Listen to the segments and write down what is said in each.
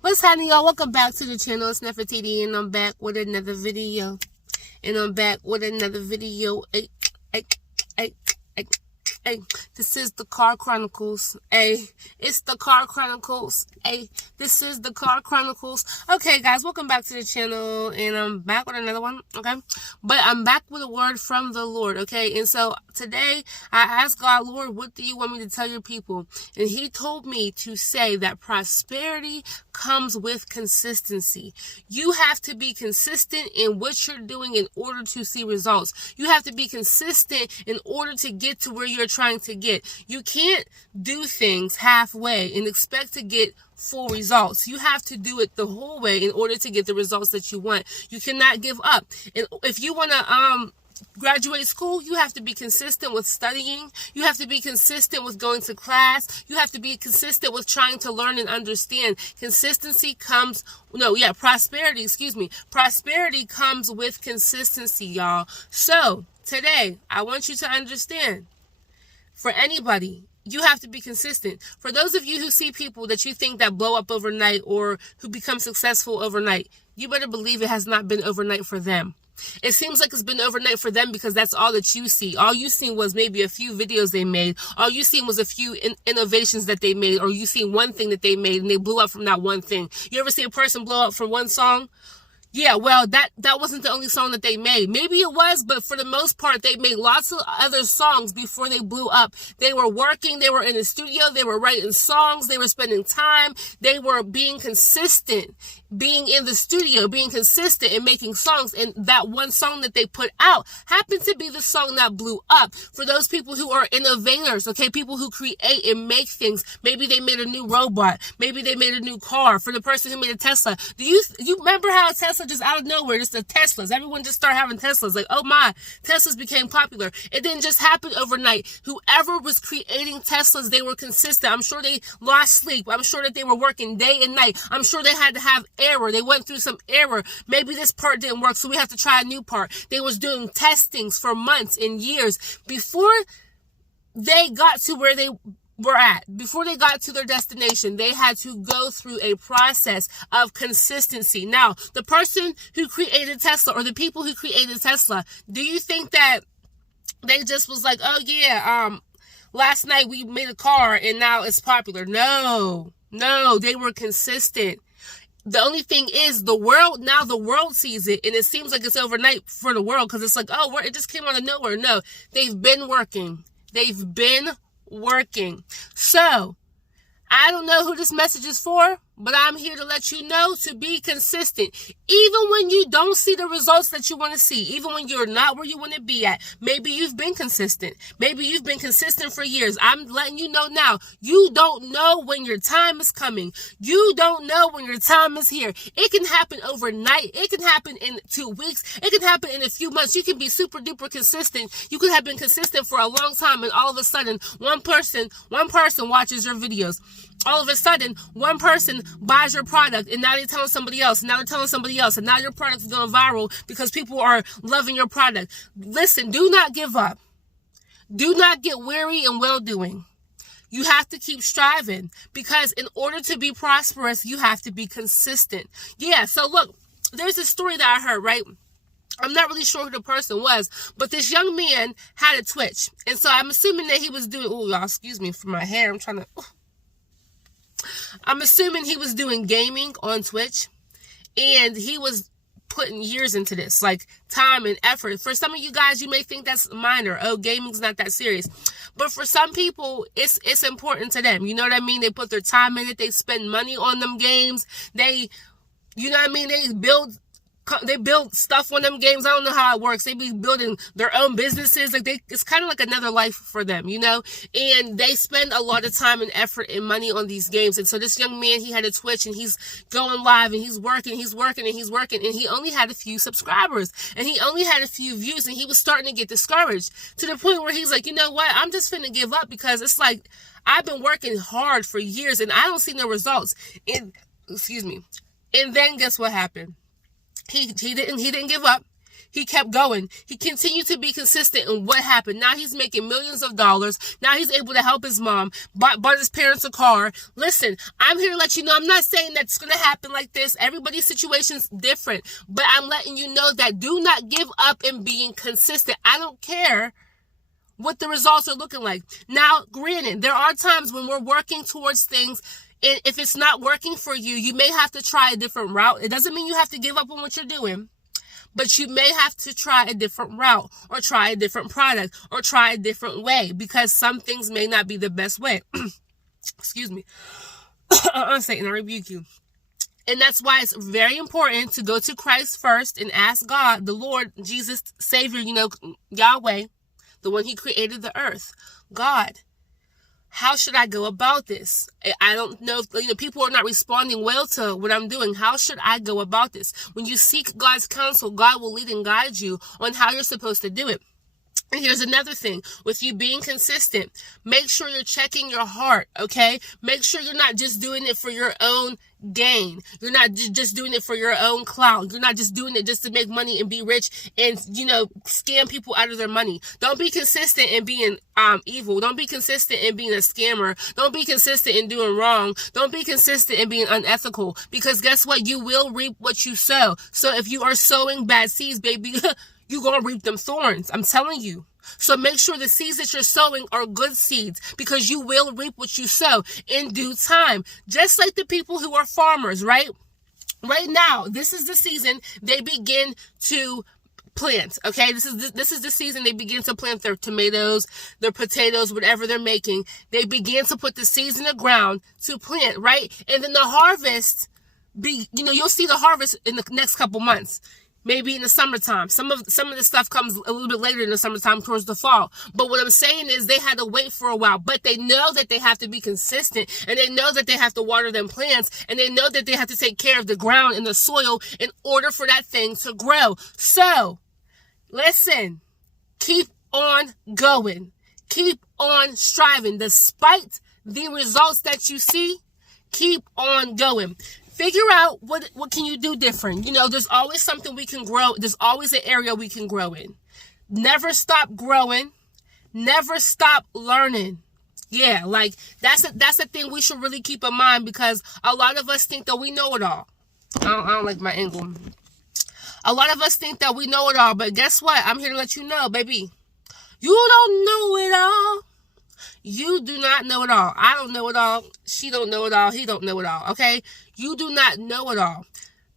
What's happening, y'all? Welcome back to the channel. It's Nefertiti, and I'm back with another video. This is the Car Chronicles. It's the Car Chronicles. This is the Car Chronicles. Okay, guys, welcome back to the channel, and I'm back with another one, okay? But I'm back with a word from the Lord, okay? And so today, I asked God, Lord, what do you want me to tell your people? And he told me to say that prosperity comes with consistency. You have to be consistent in what you're doing in order to see results. You have to be consistent in order to get to where you're trying to get. You can't do things halfway and expect to get full results. You have to do it the whole way in order to get the results that you want. You cannot give up. And if you want to graduate school, you have to be consistent with studying. You have to be consistent with going to class. You have to be consistent with trying to learn and understand. Prosperity comes with consistency, y'all. So today, I want you to understand, for anybody, you have to be consistent. For those of you who see people that you think that blow up overnight or who become successful overnight, you better believe it has not been overnight for them. It seems like it's been overnight for them because that's all that you see. All you seen was maybe a few videos they made. All you seen was a few innovations that they made, or you seen one thing that they made and they blew up from that one thing. You ever see a person blow up from one song? Yeah, well, that wasn't the only song that they made. Maybe it was, but for the most part, they made lots of other songs before they blew up. They were working, they were in the studio, they were writing songs, they were spending time, they were being consistent, being in the studio, being consistent and making songs. And that one song that they put out happened to be the song that blew up. For those people who are innovators, okay, people who create and make things, maybe they made a new robot, maybe they made a new car. For the person who made a Tesla, do you remember how Tesla just out of nowhere, just the Teslas, everyone just started having Teslas, like, oh my, Teslas became popular. It didn't just happen overnight. Whoever was creating Teslas, they were consistent. I'm sure they lost sleep. I'm sure that they were working day and night. I'm sure they had to have error. They went through some error. Maybe this part didn't work, so we have to try a new part. They was doing testings for months and years before they got to where they were at. Before they got to their destination, they had to go through a process of consistency. Now, the person who created Tesla, or the people who created Tesla, do you think that they just was like, oh yeah, last night we made a car and now it's popular? No, they were consistent. The only thing is, the world sees it, and it seems like it's overnight for the world, because it's like, oh, it just came out of nowhere. No, they've been working. So, I don't know who this message is for, but I'm here to let you know to be consistent. Even when you don't see the results that you want to see, even when you're not where you want to be at, maybe you've been consistent. Maybe you've been consistent for years. I'm letting you know now, you don't know when your time is coming. You don't know when your time is here. It can happen overnight. It can happen in 2 weeks. It can happen in a few months. You can be super duper consistent. You could have been consistent for a long time, and all of a sudden, one person watches your videos. All of a sudden, one person buys your product, and now they're telling somebody else, and now they're telling somebody else, and now your product is going viral because people are loving your product. Listen, do not give up. Do not get weary in well-doing. You have to keep striving, because in order to be prosperous, you have to be consistent. Yeah, so look, there's a story that I heard, right? I'm not really sure who the person was, but this young man had a Twitch. And so I'm assuming that he was doing, oh, y'all, excuse me for my hair. I'm assuming he was doing gaming on Twitch, and he was putting years into this, like time and effort. For some of you guys, you may think that's minor. Oh, gaming's not that serious. But for some people, it's important to them. You know what I mean? They put their time in it. They spend money on them games. They, you know what I mean? They build stuff on them games. I don't know how it works. They be building their own businesses. It's kind of like another life for them, you know? And they spend a lot of time and effort and money on these games. And so this young man, he had a Twitch, and he's going live, and he's working, and he only had a few subscribers, and he only had a few views, and he was starting to get discouraged to the point where he's like, you know what? I'm just finna give up, because it's like, I've been working hard for years and I don't see no results. And then guess what happened? He didn't give up. He kept going. He continued to be consistent. And what happened? Now he's making millions of dollars. Now he's able to help his mom, bought his parents a car. Listen, I'm here to let you know, I'm not saying that's going to happen like this. Everybody's situation's different. But I'm letting you know that do not give up in being consistent. I don't care what the results are looking like. Now, granted, there are times when we're working towards things, and if it's not working for you, you may have to try a different route. It doesn't mean you have to give up on what you're doing. But you may have to try a different route, or try a different product, or try a different way, because some things may not be the best way. Excuse me. Satan, I rebuke you. And that's why it's very important to go to Christ first and ask God, the Lord, Jesus, Savior, Yahweh, the one he created the earth. God, how should I go about this? I don't know if people are not responding well to what I'm doing. How should I go about this? When you seek God's counsel, God will lead and guide you on how you're supposed to do it. And here's another thing. With you being consistent, make sure you're checking your heart, okay? Make sure you're not just doing it for your own gain. You're not just doing it for your own clout. You're not just doing it just to make money and be rich and, scam people out of their money. Don't be consistent in being evil. Don't be consistent in being a scammer. Don't be consistent in doing wrong. Don't be consistent in being unethical. Because guess what? You will reap what you sow. So if you are sowing bad seeds, baby, you're going to reap them thorns. I'm telling you. So make sure the seeds that you're sowing are good seeds, because you will reap what you sow in due time. Just like the people who are farmers, right? Right now, this is the season they begin to plant, okay? This is the season they begin to plant their tomatoes, their potatoes, whatever they're making. They begin to put the seeds in the ground to plant, right? And then the harvest, you'll see the harvest in the next couple months. Maybe in the summertime. Some of the stuff comes a little bit later in the summertime, towards the fall. But what I'm saying is they had to wait for a while. But they know that they have to be consistent. And they know that they have to water them plants. And they know that they have to take care of the ground and the soil in order for that thing to grow. So, listen. Keep on going. Keep on striving. Despite the results that you see, keep on going. Figure out what can you do different. There's always something we can grow. There's always an area we can grow in. Never stop growing. Never stop learning. Yeah, that's a thing we should really keep in mind, because a lot of us think that we know it all. I don't like my angle. A lot of us think that we know it all, but guess what? I'm here to let you know, baby. You don't know it all. You do not know it all. I don't know it all. She don't know it all. He don't know it all. Okay? You do not know it all.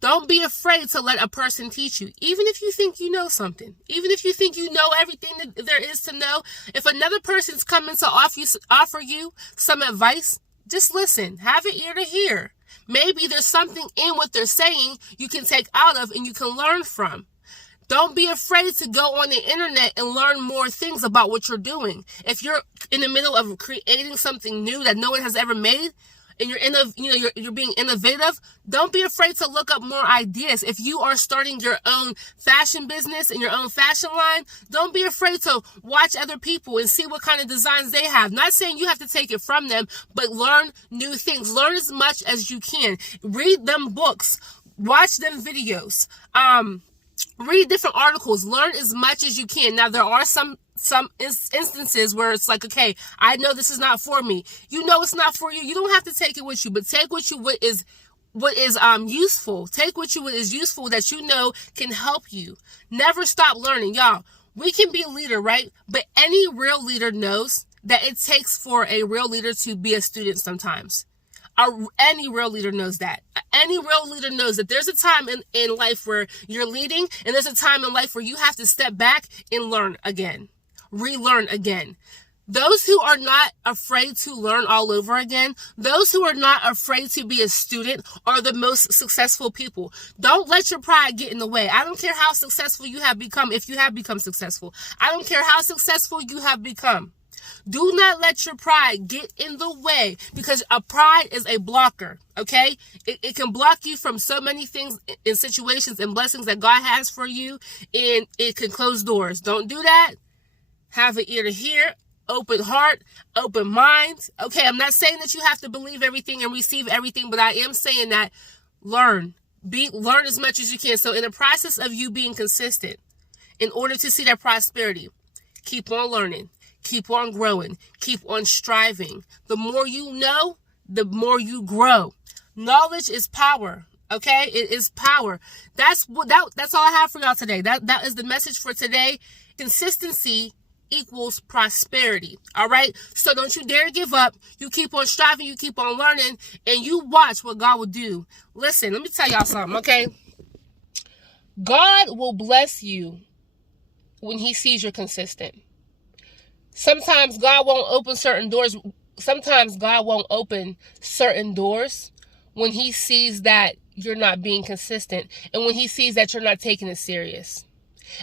Don't be afraid to let a person teach you. Even if you think you know something. Even if you think you know everything that there is to know. If another person's coming to offer you some advice, just listen. Have an ear to hear. Maybe there's something in what they're saying you can take out of and you can learn from. Don't be afraid to go on the internet and learn more things about what you're doing. If you're in the middle of creating something new that no one has ever made, and you're being innovative, don't be afraid to look up more ideas. If you are starting your own fashion business and your own fashion line, don't be afraid to watch other people and see what kind of designs they have. Not saying you have to take it from them, but learn new things. Learn as much as you can. Read them books. Watch them videos. Read different articles. Learn as much as you can. Now, there are some instances where it's like, okay, I know this is not for me. You know it's not for you. You don't have to take it with you, but take what is useful. Take what is useful that you know can help you. Never stop learning. Y'all, we can be a leader, right? But any real leader knows that it takes for a real leader to be a student sometimes. Any real leader knows that. Any real leader knows that there's a time in life where you're leading, and there's a time in life where you have to step back and learn again. Relearn again. Those who are not afraid to learn all over again, those who are not afraid to be a student, are the most successful people. Don't let your pride get in the way. I don't care how successful you have become, if you have become successful. I don't care how successful you have become. Do not let your pride get in the way, because a pride is a blocker, okay? It can block you from so many things in situations and blessings that God has for you, and it can close doors. Don't do that. Have an ear to hear, open heart, open mind. Okay, I'm not saying that you have to believe everything and receive everything, but I am saying that learn as much as you can. So in the process of you being consistent, in order to see that prosperity, keep on learning, keep on growing, keep on striving. The more you know, the more you grow. Knowledge is power. Okay, it is power. That's all I have for y'all today. That is the message for today. Consistency equals prosperity. All right, so don't you dare give up. You keep on striving, you keep on learning, and you watch what God will do. Listen, let me tell y'all something. Okay, God will bless you when he sees you're consistent. Sometimes God won't open certain doors. Sometimes God won't open certain doors when he sees that you're not being consistent, and when he sees that you're not taking it serious.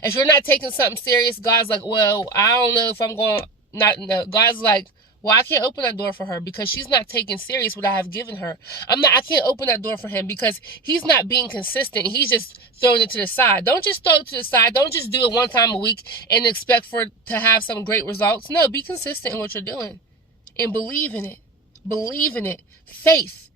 If you're not taking something serious, God's like, well, I don't know if I'm going not. No. God's like, well, I can't open that door for her because she's not taking serious what I have given her. I can't open that door for him because he's not being consistent. He's just throwing it to the side. Don't just throw it to the side. Don't just do it one time a week and expect to have some great results. No, be consistent in what you're doing and believe in it. Believe in it. Faith.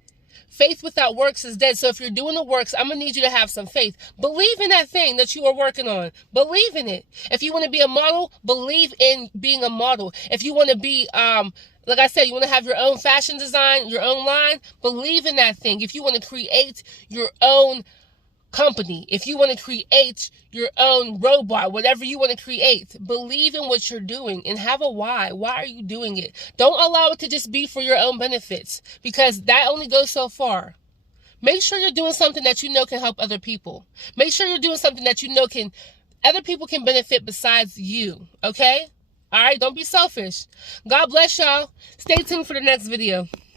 Faith without works is dead. So if you're doing the works, I'm going to need you to have some faith. Believe in that thing that you are working on. Believe in it. If you want to be a model, believe in being a model. If you want to be, like I said, you want to have your own fashion design, your own line, believe in that thing. If you want to create your own company, if you want to create your own robot, whatever you want to create, believe in what you're doing and have a why. Why are you doing it? Don't allow it to just be for your own benefits, because that only goes so far. Make sure you're doing something that you know can help other people. Make sure you're doing something that you know other people can benefit besides you. Okay? All right? Don't be selfish. God bless y'all. Stay tuned for the next video.